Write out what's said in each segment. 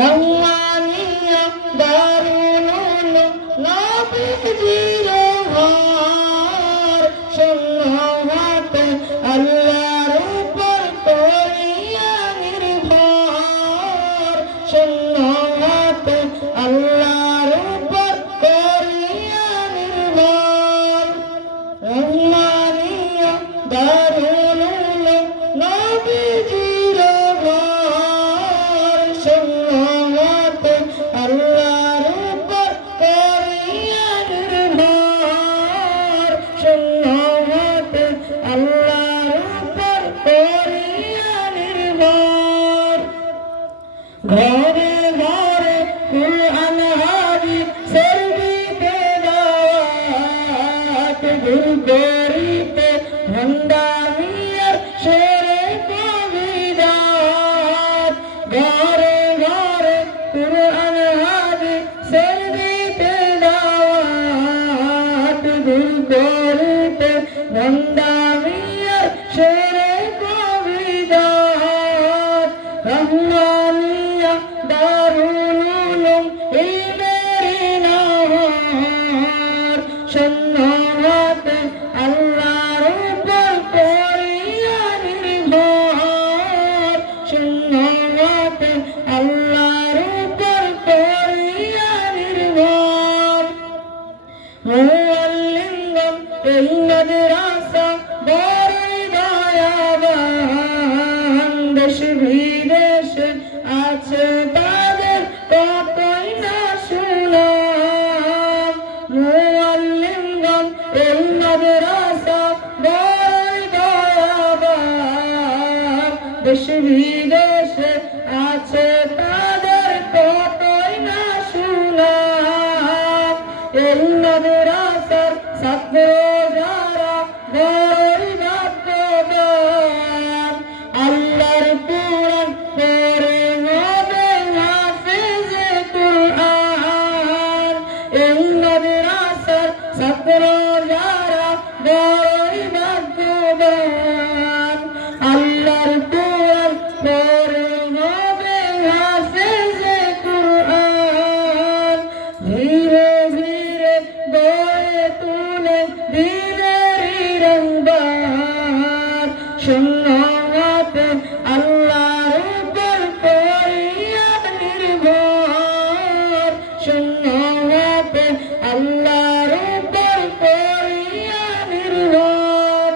রহমানিয়া দারুল উলুম নবীজির ঘর সুন্নাতে আল্লাহর উপর করিয়া নির্ভর সুন্নাতে আল্লাহর উপর করিয়া নির্ভর রহমানিয়া দারুল উলুম নবীজির ঘর সুন্নাতে আল্লাহর উপর করিয়া নির্ভর সুন্নাতে আল্লাহর উপর করিয়া নির্ভর ঘরে ঘরে কুরআন হাদিস সর্বিতে দাওয়াত দূর করিতে ভণ্ডামিয়ার শেরে কবিদাত ঘরে ঘরে কুরআন হাদিস সর্বিতে দাওয়াত দূর করিতে ভণ্ডামিয়ার শেরে কবিদাত রহমানিয়া দারুল উলুম ইলমেরি নহর সুন্নাতে আল্লাহর উপর করিয়া নির্ভর সুন্নাতে আল্লাহর উপর করিয়া নির্ভর মুআল্লিমগণ এই মাদ্রাসা বড়ই দয়াবান দেশ বিদেশে আছে তাদের কতই না সুনাম মুআল্লিমগণ এই মাদ্রাসা বড়ই দয়াবান দেশ বিদেশে আছে তাদের কতই না সুনাম এই মাদ্রাসার ছাত্র যারা বড়ই ভাগ্যবান আল্লাহর কুরআন পড়ে হবে হাফেজে কুরআন এই মাদ্রাসার ছাত্র যারা বড়ই ভাগ্যবান আল্লাহর কুরআন পড়ে হবে হাফেজে কুরআন ধীরে ধীরে গড়ে তুলে দিলেরই রংবান সুন্নাতে আল্লাহর উপর করিয়া নির্ভর সুন্নাতে আল্লাহর উপর করিয়া নির্ভর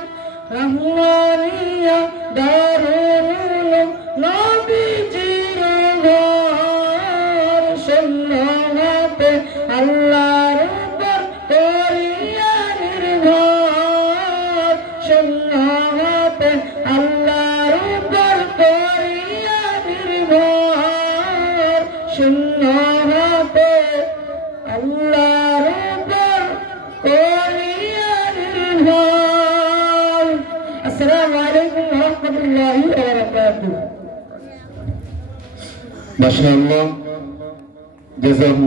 রহমানিয়া দারুল উলুম নবীজির ঘর সুন্নাতে আল্লাহর উপর করিয়া নির্ভর সুন্নাতে আল্লাহর উপর করিয়া নির্ভর সুন্নাতে আল্লাহর উপর করিয়া নির্ভর আসসালামু আলাইকুম ওয়া রাহমাতুল্লাহি ওয়া বারাকাতুহু মাশাআল্লাহ জাযাকুম